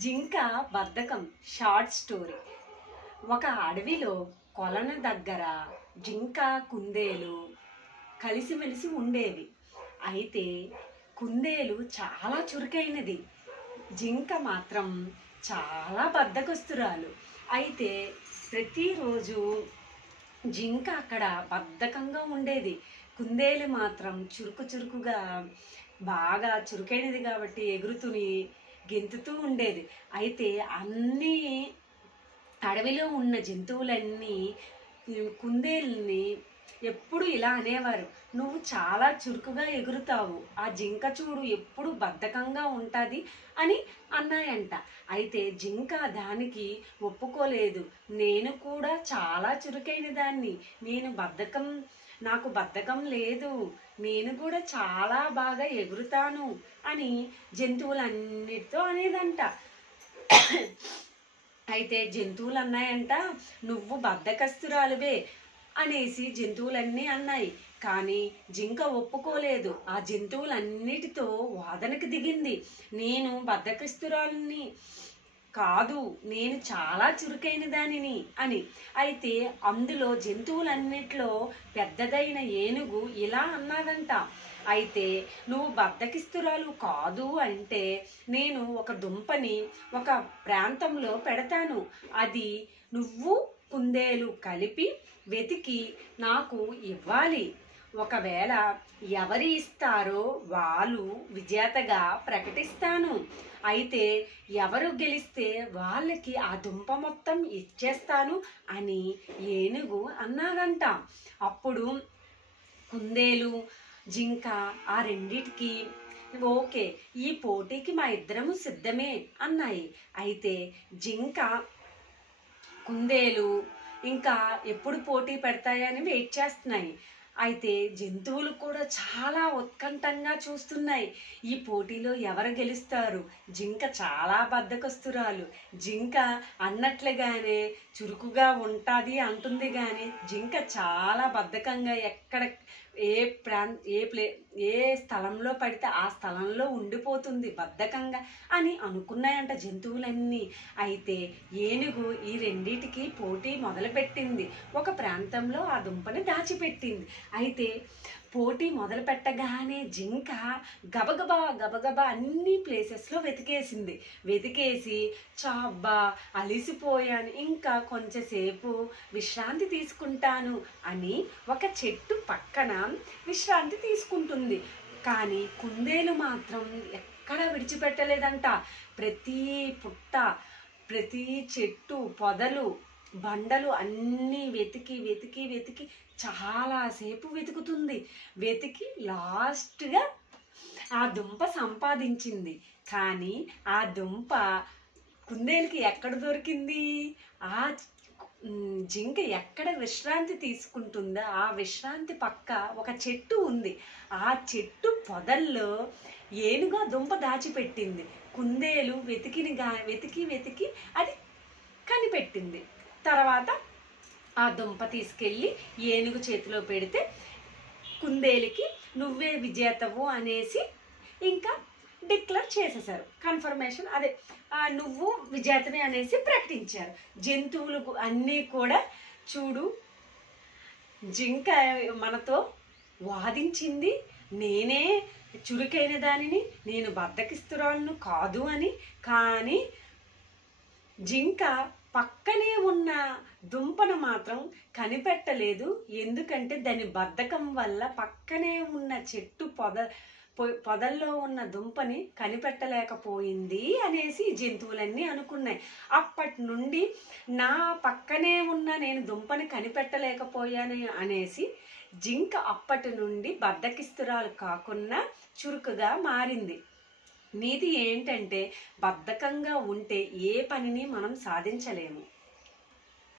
జింక బద్ధకం short story. ఒక అడవిలో కొలను దగ్గర జింక కుందేలు కలిసిమెలిసి ఉండేవి. అయితే కుందేలు చాలా చురుకైనది, జింక మాత్రం చాలా బద్ధకస్తురాలు. అయితే ప్రతిరోజు జింక అక్కడ బద్ధకంగా ఉండేది, కుందేలు మాత్రం చురుకుగా బాగా చురుకైనది కాబట్టి ఎగురుతుని గెంతుతూ ఉండేది. అయితే అన్ని అడవిలో ఉన్న జంతువులన్నీ కుందేలుని ఎప్పుడు ఇలా అనేవారు, నువ్వు చాలా చురుకుగా ఎగురుతావు, ఆ జింక చూడు ఎప్పుడు బద్ధకంగా ఉంటుంది అని అన్నాయంట. అయితే జింక దానికి ఒప్పుకోలేదు, నేను కూడా చాలా చురుకైన దాన్ని, నాకు బద్ధకం లేదు, నేను కూడా చాలా బాగా ఎగురుతాను అని జంతువులన్నిటితో అనేదంట. అయితే జంతువులు అన్నాయంట, నువ్వు బద్ధకస్తురాలువే అనేసి జంతువులన్నీ అన్నాయి. కానీ జింక ఒప్పుకోలేదు, ఆ జంతువులన్నిటితో వాదనకు దిగింది, నేను బద్ధకస్తురాలిని కాదు, నేను చాలా చురుకైన దానిని అని. అయితే అందులో జంతువులన్నిట్లో పెద్దదైన ఏనుగు ఇలా అన్నదంట, అయితే నువ్వు బద్ధకిస్తురాలు కాదు అంటే నేను ఒక దుంపని ఒక ప్రాంతంలో పెడతాను, అది నువ్వు కుందేలు కలిపి వెతికి నాకు ఇవ్వాలి, ఒకవేళ ఎవరు ఇస్తారో వాళ్ళు విజేతగా ప్రకటిస్తాను, అయితే ఎవరు గెలిస్తే వాళ్ళకి ఆ దుంప మొత్తం ఇచ్చేస్తాను అని ఏనుగు అన్నాదంట. అప్పుడు కుందేలు జింక ఆ రెండిటికి ఓకే, ఈ పోటీకి మా ఇద్దరము సిద్ధమే అన్నాయి. అయితే జింక కుందేలు ఇంకా ఎప్పుడు పోటీ పెడతాయని వెయిట్ చేస్తున్నాయి. అయితే జంతువులు కూడా చాలా ఉత్కంఠంగా చూస్తున్నాయి, ఈ పోటీలో ఎవరు గెలుస్తారు. జింక చాలా బద్ధకస్తురాలు, జింక అన్నట్లుగానే చురుకుగా ఉంటుంది అంటుంది, కానీ జింక చాలా బద్ధకంగా ఏ స్థలంలో పడితే ఆ స్థలంలో ఉండిపోతుంది బద్ధకంగా అని అనుకున్నాయంట జంతువులన్నీ. అయితే ఏనుగు ఈ రెండిటికి పోటీ మొదలుపెట్టింది, ఒక ప్రాంతంలో ఆ దుంపని దాచిపెట్టింది. అయితే పోటీ మొదలు పెట్టగానే జింక గబగబా అన్ని ప్లేసెస్లో వెతికేసి చాబ్బా అలిసిపోయాను, ఇంకా కొంచెంసేపు విశ్రాంతి తీసుకుంటాను అని ఒక చెట్టు పక్కన విశ్రాంతి తీసుకుంటుంది. కానీ కుందేలు మాత్రం ఎక్కడా విడిచిపెట్టలేదంట, ప్రతి పుట్ట, ప్రతి చెట్టు, పొదలు, బండలు అన్నీ వెతికి చాలాసేపు వెతుకుతుంది. వెతికి లాస్ట్గా ఆ దుంప సంపాదించింది. కానీ ఆ దుంప కుందేలుకి ఎక్కడ దొరికింది? ఆ జింక ఎక్కడ విశ్రాంతి తీసుకుంటుందో ఆ విశ్రాంతి పక్క ఒక చెట్టు ఉంది, ఆ చెట్టు పొదల్లో ఏనుగు ఆ దుంప దాచిపెట్టింది. కుందేలు వెతికి అది కనిపెట్టింది. తర్వాత ఆ దుంప తీసుకెళ్ళి ఏనుగు చేతిలో పెడితే కుందేలుకి నువ్వే విజేతవు అనేసి ఇంకా డిక్లేర్ చేసేసారు, కన్ఫర్మేషన్, అదే నువ్వు విజేతమే అనేసి ప్రకటించారు. జంతువులు అన్నీ కూడా చూడు, జింక మనతో వాదించింది, నేనే చురుకైన దానిని, నేను బద్ధకిస్తురాలను కాదు అని. కానీ జింక పక్కనే ఉన్న దుంపను మాత్రం కనిపెట్టలేదు, ఎందుకంటే దాని బద్ధకం వల్ల పక్కనే ఉన్న చెట్టు పొదల్లో ఉన్న దుంపని కనిపెట్టలేకపోయింది అనేసి జంతువులన్నీ అనుకున్నాయి. అప్పటి నుండి నా పక్కనే ఉన్న నేను దుంపని కనిపెట్టలేకపోయాను అనేసి జింక అప్పటి నుండి బద్ధకిస్తురాలు కాకుండా చురుకుగా మారింది. నీతి ఏంటంటే బద్ధకంగా ఉంటే ఏ పనిని మనం సాధించలేము.